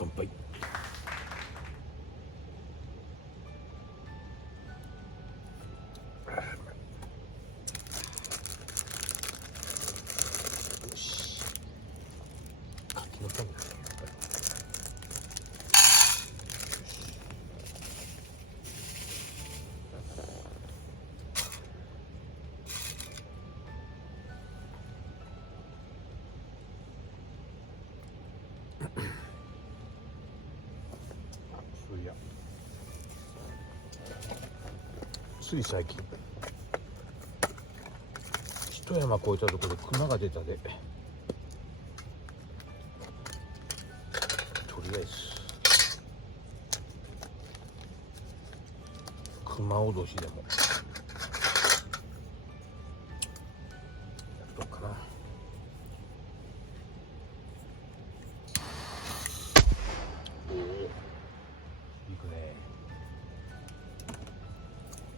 乾杯。よし、柿の種だね。そういや、つい最近一山越えたところで熊が出たで、とりあえず熊脅しでもやっとくかな。おお、いくね。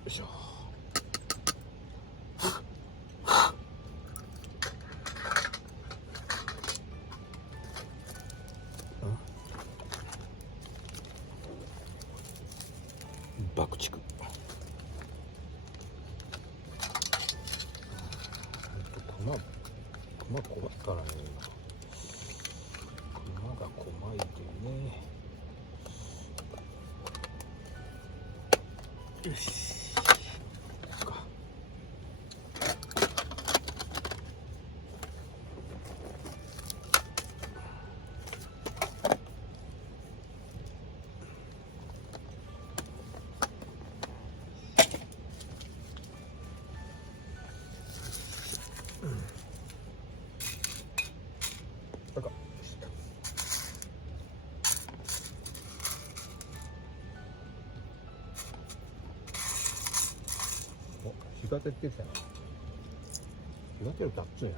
よいしょ。爆竹。熊怖いからね。熊が怖いというね。よし。日が照ってきたな。日が照ると暑いな。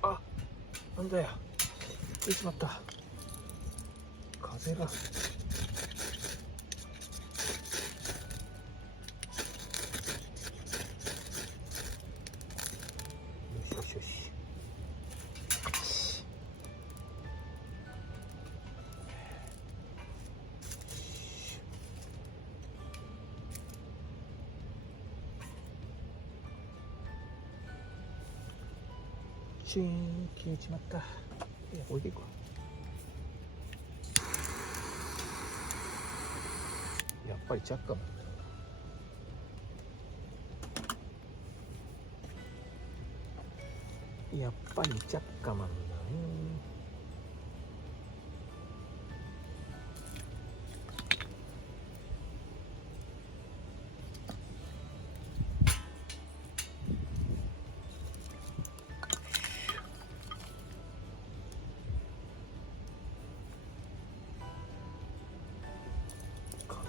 あ、なんだよ。行ってしまった。風が。よしよしよし。チーン、消えちまった。いや、置いていくわ。やっぱりチャッカマンだな。やっぱりチャッカマンだね。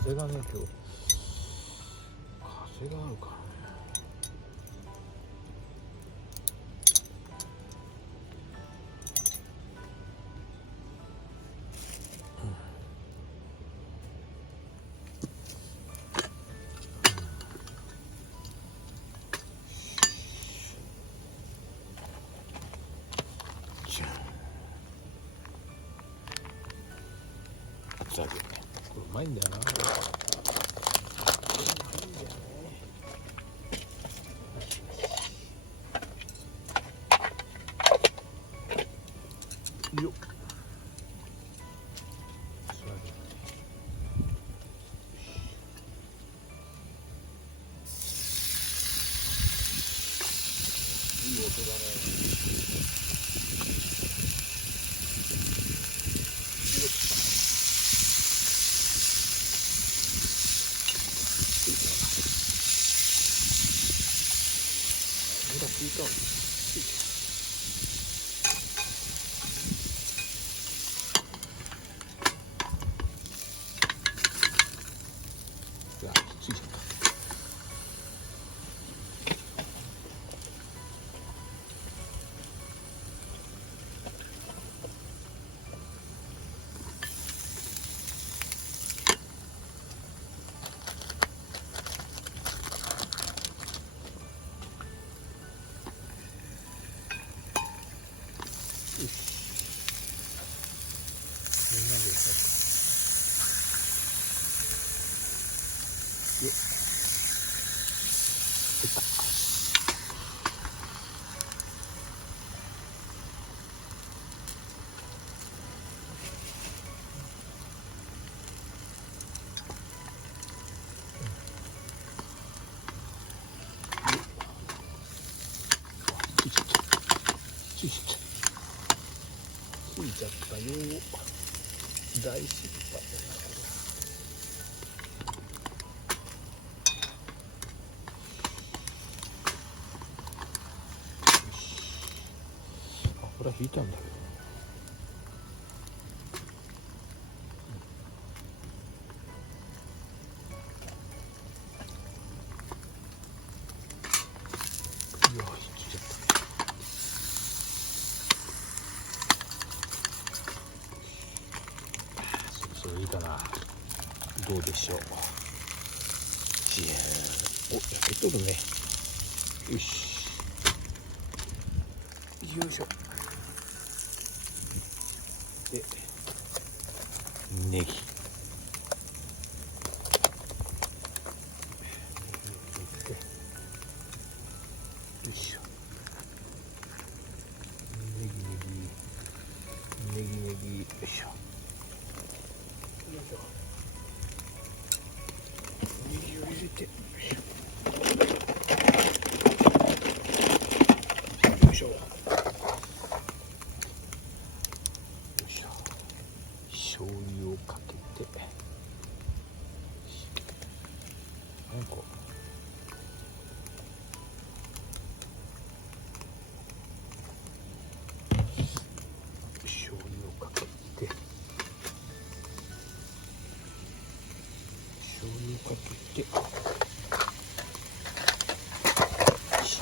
風がね、今日風があるからね。ザビね、これうまいんだよな。ついたの。ついちゃった。ついちゃったよ。大失敗だなこれ。これは引いたんだけど。いいかな。どうでしょう。お、焼けとるね。よし。よいしょ。で、ネギ。よいしょ。ネギ。よいしょ。ネギを入れて。よいしょ。醤油をかけて。なんか。醤油をかけて。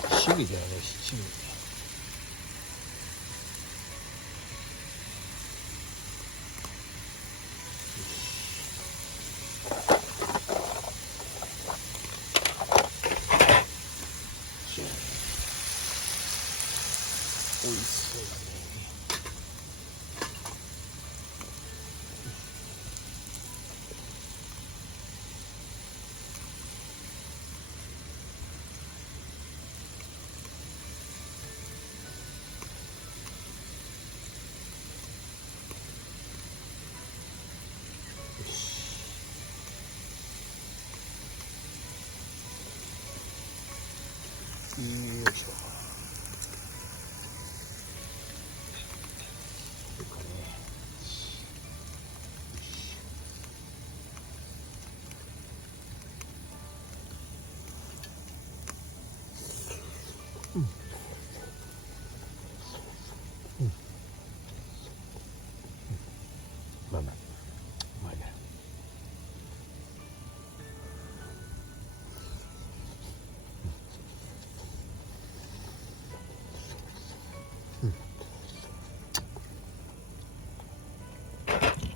七味だよね、七味。おいしそうだね。よいしょ。これかね。まあまあ、うまいね。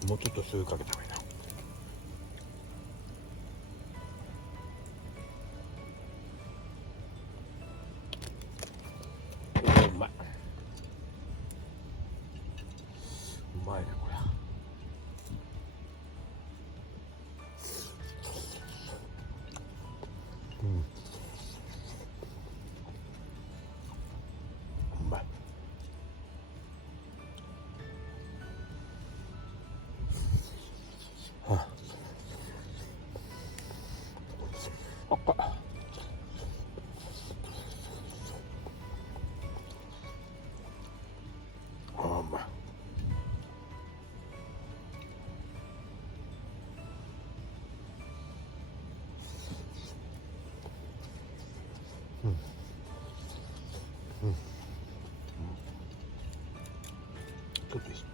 もうちょっと醤油かけた方がいいな。うまい。うまいねこれ。うまい。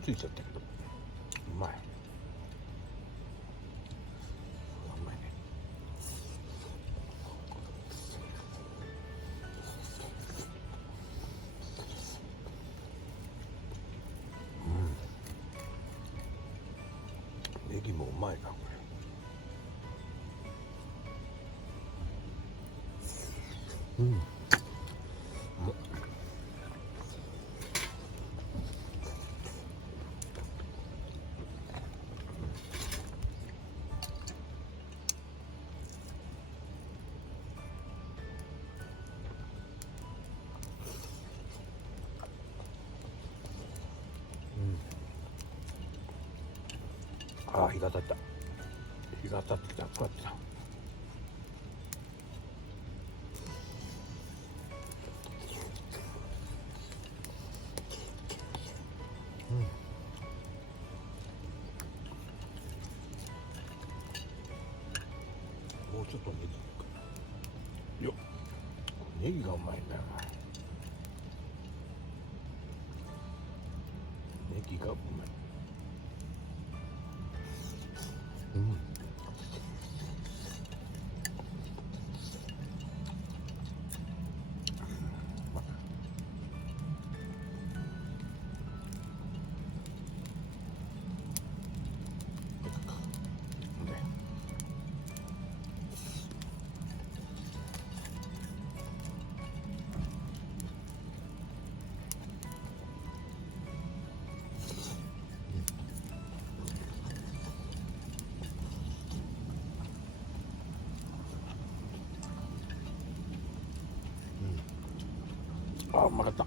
ついちゃったけどうまい。うまいね。ネギもうまいなこれ。うん。ああ、日が当たった。日が当たってきた。こうやってた。もうちょっとネギよっ。ネギがうまいんだよな。ネギがうまい。うん。あ、うまかった。